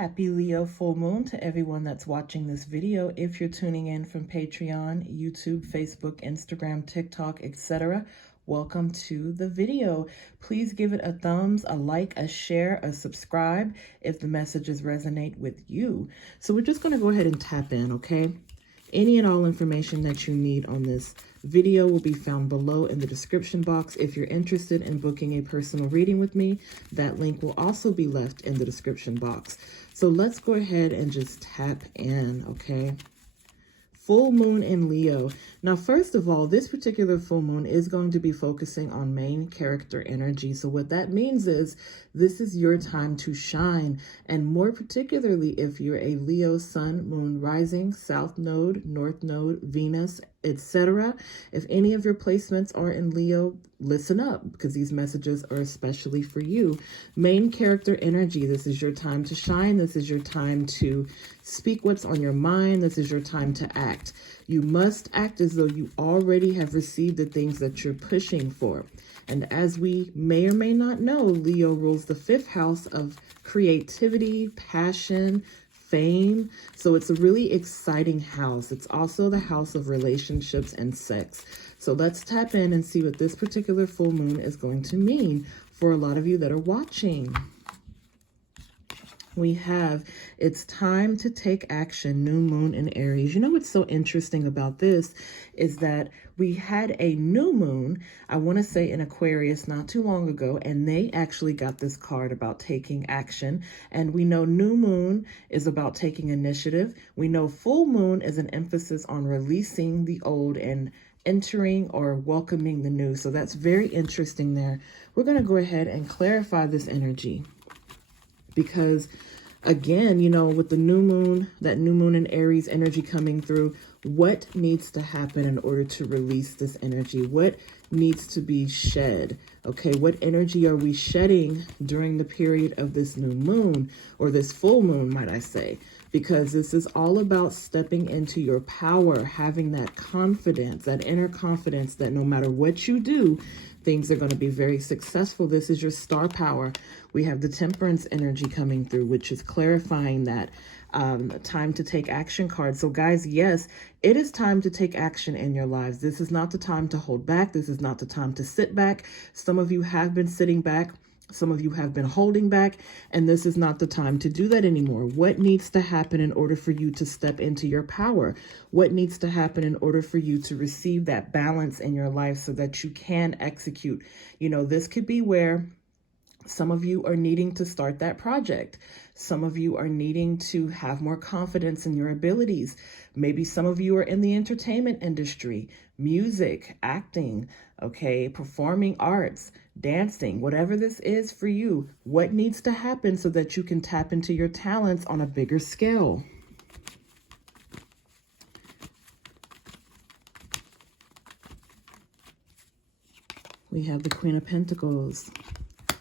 Happy Leo full moon to everyone that's watching this video. If you're tuning in from Patreon, YouTube, Facebook, Instagram, TikTok, etc., welcome to the video. Please give it a thumbs, a like, a share, a subscribe if the messages resonate with you. So we're just going to go ahead and tap in, okay? Any and all information that you need on this video will be found below in the description box. If you're interested in booking a personal reading with me, that link will also be left in the description box. So let's go ahead and just tap in, okay? Full moon in Leo. Now, first of all, this particular full moon is going to be focusing on main character energy. So what that means is this is your time to shine. And more particularly, if you're a Leo sun, moon, rising, south node, north node, Venus, etc. If any of your placements are in Leo, listen up because these messages are especially for you. Main character energy. This is your time to shine. This is your time to speak what's on your mind. This is your time to act. You must act as though you already have received the things that you're pushing for. And as we may or may not know, Leo rules the 5th house of creativity, passion, fame. So it's a really exciting house. It's also the house of relationships and sex. So let's tap in and see what this particular full moon is going to mean for a lot of you that are watching. We have, it's time to take action, new moon in Aries. You know what's so interesting about this is that we had a new moon, I want to say in Aquarius not too long ago, and they actually got this card about taking action. And we know new moon is about taking initiative. We know full moon is an emphasis on releasing the old and entering or welcoming the new. So that's very interesting there. We're going to go ahead and clarify this energy. Because again, you know, with the new moon, that new moon in Aries energy coming through, what needs to happen in order to release this energy? What needs to be shed? Okay, what energy are we shedding during the period of this new moon, or this full moon, might I say? Because this is all about stepping into your power, having that confidence, that inner confidence that no matter what you do, things are going to be very successful. This is your star power. We have the temperance energy coming through, which is clarifying that time to take action card. So guys, yes, it is time to take action in your lives. This is not the time to hold back. This is not the time to sit back. Some of you have been sitting back. Some of you have been holding back, and this is not the time to do that anymore. What needs to happen in order for you to step into your power? What needs to happen in order for you to receive that balance in your life so that you can execute? You know, this could be where some of you are needing to start that project. Some of you are needing to have more confidence in your abilities. Maybe some of you are in the entertainment industry, music, acting, okay, performing arts, dancing, whatever this is for you. What needs to happen so that you can tap into your talents on a bigger scale? We have the Queen of Pentacles,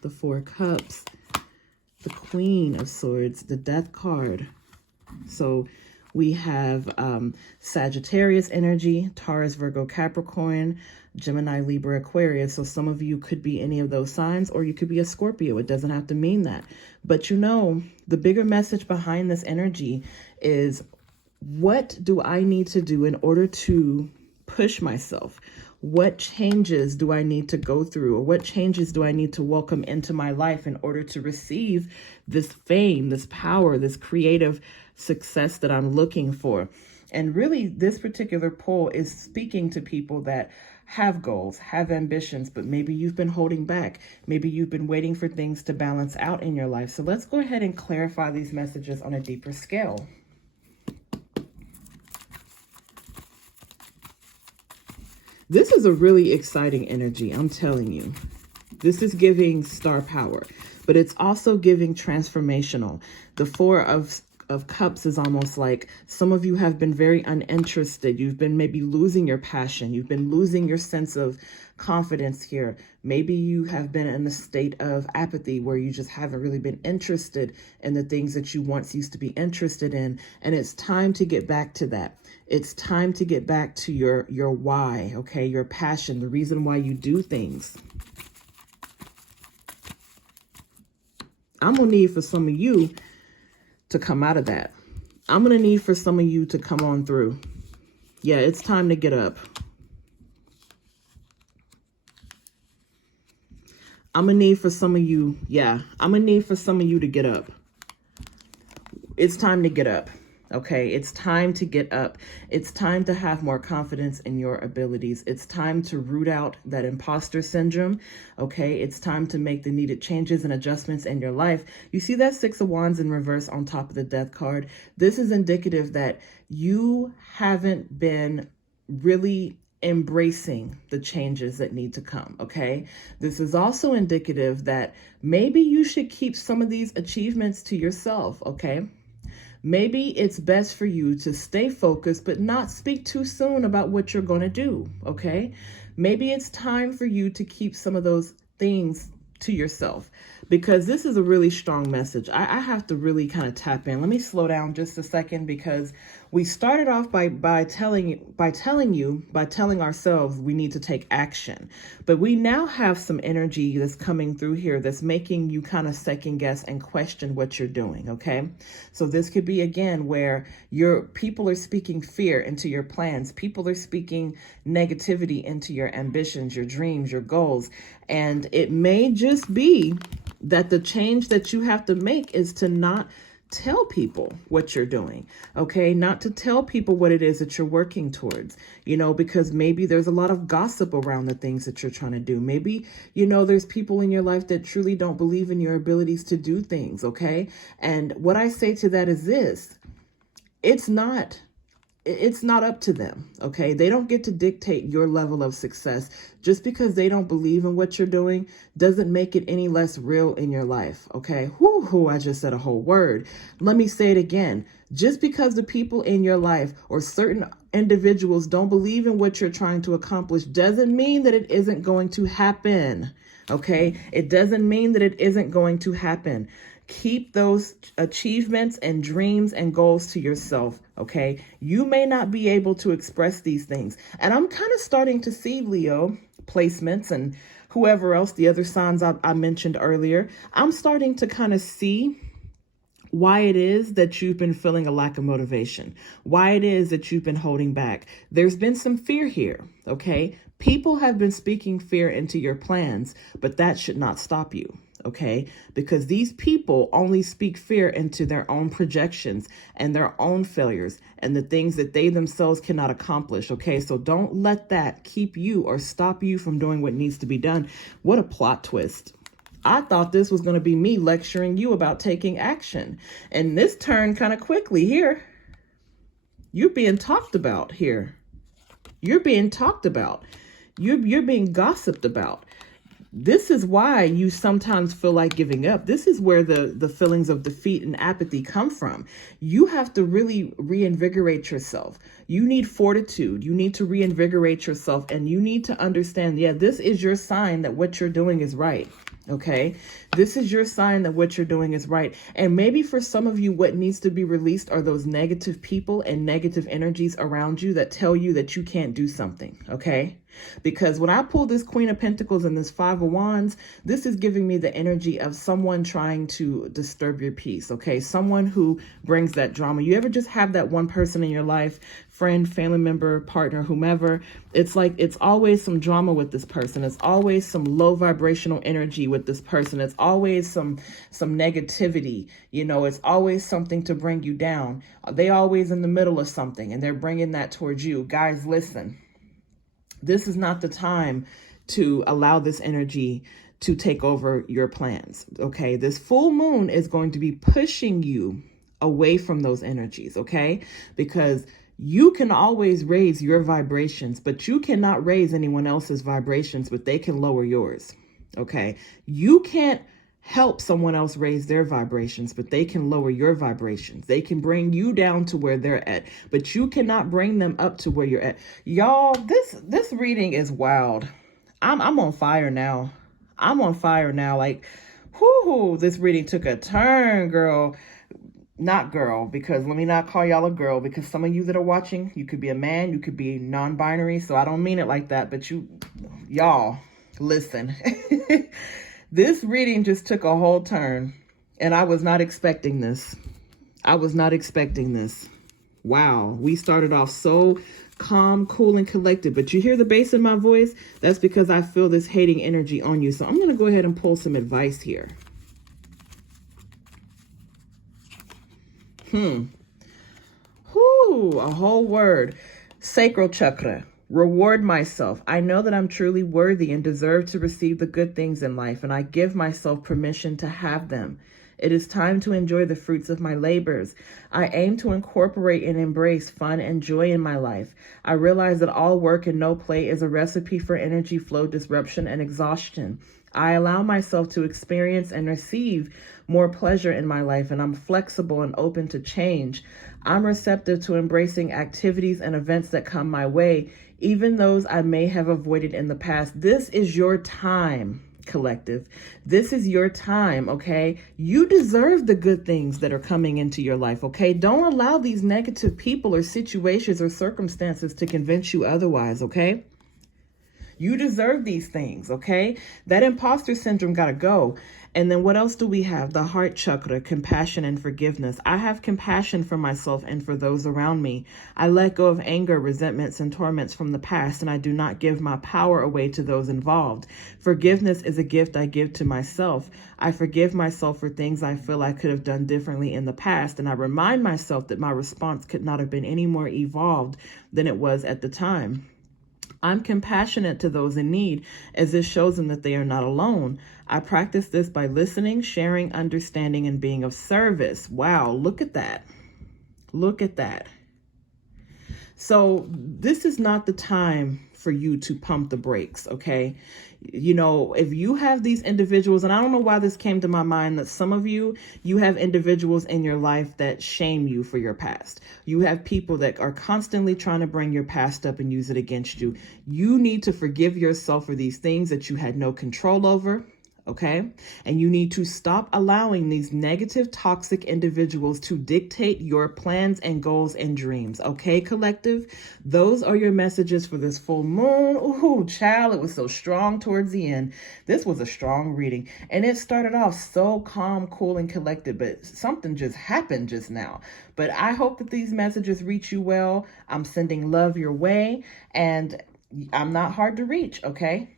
the 4 Cups, the Queen of Swords, the Death card. So we have Sagittarius energy, Taurus, Virgo, Capricorn, Gemini, Libra, Aquarius. So some of you could be any of those signs, or you could be a Scorpio. It doesn't have to mean that. But you know, the bigger message behind this energy is, what do I need to do in order to push myself? What changes do I need to go through, or what changes do I need to welcome into my life in order to receive this fame, this power, this creative success that I'm looking for? And really, this particular poll is speaking to people that have goals, have ambitions, but maybe you've been holding back. Maybe you've been waiting for things to balance out in your life. So let's go ahead and clarify these messages on a deeper scale. This is a really exciting energy, I'm telling you. This is giving star power, but it's also giving transformational. The 4 of Cups is almost like some of you have been very uninterested. You've been maybe losing your passion. You've been losing your sense of confidence here. Maybe you have been in a state of apathy where you just haven't really been interested in the things that you once used to be interested in. And it's time to get back to that. It's time to get back to your why, okay? Your passion, the reason why you do things. I'm gonna need for some of you to come out of that. I'm going to need for some of you to come on through. Yeah, it's time to get up. I'm going to need for some of you. Yeah, I'm going to need for some of you to get up. It's time to get up. Okay, it's time to get up. It's time to have more confidence in your abilities. It's time to root out that imposter syndrome. Okay, it's time to make the needed changes and adjustments in your life. You see that Six of Wands in reverse on top of the Death card? This is indicative that you haven't been really embracing the changes that need to come. Okay, this is also indicative that maybe you should keep some of these achievements to yourself. Okay, maybe it's best for you to stay focused, but not speak too soon about what you're going to do. Okay, maybe it's time for you to keep some of those things to yourself, because this is a really strong message. I have to really kind of tap in. Let me slow down just a second, because we started off by telling ourselves we need to take action, but we now have some energy that's coming through here that's making you kind of second guess and question what you're doing. Okay, so this could be again where your people are speaking fear into your plans. People are speaking negativity into your ambitions, your dreams, your goals, and it may just be that the change that you have to make is to not tell people what you're doing. Okay, not to tell people what it is that you're working towards, because maybe there's a lot of gossip around the things that you're trying to do. Maybe, there's people in your life that truly don't believe in your abilities to do things. Okay, and what I say to that is this: it's not up to them. Okay, they don't get to dictate your level of success. Just because they don't believe in what you're doing doesn't make it any less real in your life. Okay, I just said a whole word. Let me say it again. Just because the people in your life or certain individuals don't believe in what you're trying to accomplish doesn't mean that it isn't going to happen. Okay, it doesn't mean that it isn't going to happen. Keep those achievements and dreams and goals to yourself. Okay, you may not be able to express these things, and I'm kind of starting to see, Leo, placements and whoever else, the other signs I mentioned earlier. I'm starting to kind of see why it is that you've been feeling a lack of motivation, why it is that you've been holding back. There's been some fear here. Okay, people have been speaking fear into your plans, but that should not stop you. Okay, because these people only speak fear into their own projections and their own failures and the things that they themselves cannot accomplish. Okay, so don't let that keep you or stop you from doing what needs to be done. What a plot twist. I thought this was going to be me lecturing you about taking action, and this turned kind of quickly here. You're being talked about here. You're being talked about. You're being gossiped about. This is why you sometimes feel like giving up. This is where the feelings of defeat and apathy come from. You have to really reinvigorate yourself. You need fortitude. You need to reinvigorate yourself, and you need to understand, this is your sign that what you're doing is right. Okay, this is your sign that what you're doing is right. And maybe for some of you, what needs to be released are those negative people and negative energies around you that tell you that you can't do something. Okay, because when I pull this Queen of Pentacles and this Five of Wands, this is giving me the energy of someone trying to disturb your peace. Okay, someone who brings that drama. You ever just have that one person in your life, friend, family member, partner, whomever? It's like it's always some drama with this person. It's always some low vibrational energy with this person. It's always some negativity. It's always something to bring you down. They always in the middle of something, and they're bringing that towards you. Guys, listen. This is not the time to allow this energy to take over your plans. Okay, this full moon is going to be pushing you away from those energies. Okay, because you can always raise your vibrations, but you cannot raise anyone else's vibrations, but they can lower yours. Okay, you can't help someone else raise their vibrations, but they can lower your vibrations. They can bring you down to where they're at, but you cannot bring them up to where you're at. Y'all, this reading is wild. I'm on fire now. I'm on fire now. Like, this reading took a turn, girl. Not girl, because let me not call y'all a girl, because some of you that are watching, you could be a man, you could be non-binary, so I don't mean it like that, but y'all, listen. This reading just took a whole turn, and I was not expecting this. I was not expecting this. Wow. We started off so calm, cool, and collected. But you hear the bass in my voice? That's because I feel this hating energy on you. So I'm going to go ahead and pull some advice here. Whew, a whole word. Sacral chakra. Reward myself. I know that I'm truly worthy and deserve to receive the good things in life, and I give myself permission to have them. It is time to enjoy the fruits of my labors. I aim to incorporate and embrace fun and joy in my life. I realize that all work and no play is a recipe for energy flow disruption and exhaustion. I allow myself to experience and receive more pleasure in my life, and I'm flexible and open to change. I'm receptive to embracing activities and events that come my way, even those I may have avoided in the past. This is your time, collective. This is your time, okay? You deserve the good things that are coming into your life, okay? Don't allow these negative people or situations or circumstances to convince you otherwise, okay? You deserve these things, okay? That imposter syndrome got to go. And then what else do we have? The heart chakra, compassion and forgiveness. I have compassion for myself and for those around me. I let go of anger, resentments, and torments from the past, and I do not give my power away to those involved. Forgiveness is a gift I give to myself. I forgive myself for things I feel I could have done differently in the past, and I remind myself that my response could not have been any more evolved than it was at the time. I'm compassionate to those in need, as this shows them that they are not alone. I practice this by listening, sharing, understanding, and being of service. Wow, look at that. Look at that. So this is not the time for you to pump the brakes, okay? You know, if you have these individuals, and I don't know why this came to my mind, that some of you have individuals in your life that shame you for your past. You have people that are constantly trying to bring your past up and use it against you. You need to forgive yourself for these things that you had no control over. Okay. And you need to stop allowing these negative, toxic individuals to dictate your plans and goals and dreams. Okay, collective? Those are your messages for this full moon. Ooh, child, it was so strong towards the end. This was a strong reading. And it started off so calm, cool, and collected, but something just happened just now. But I hope that these messages reach you well. I'm sending love your way, and I'm not hard to reach. Okay.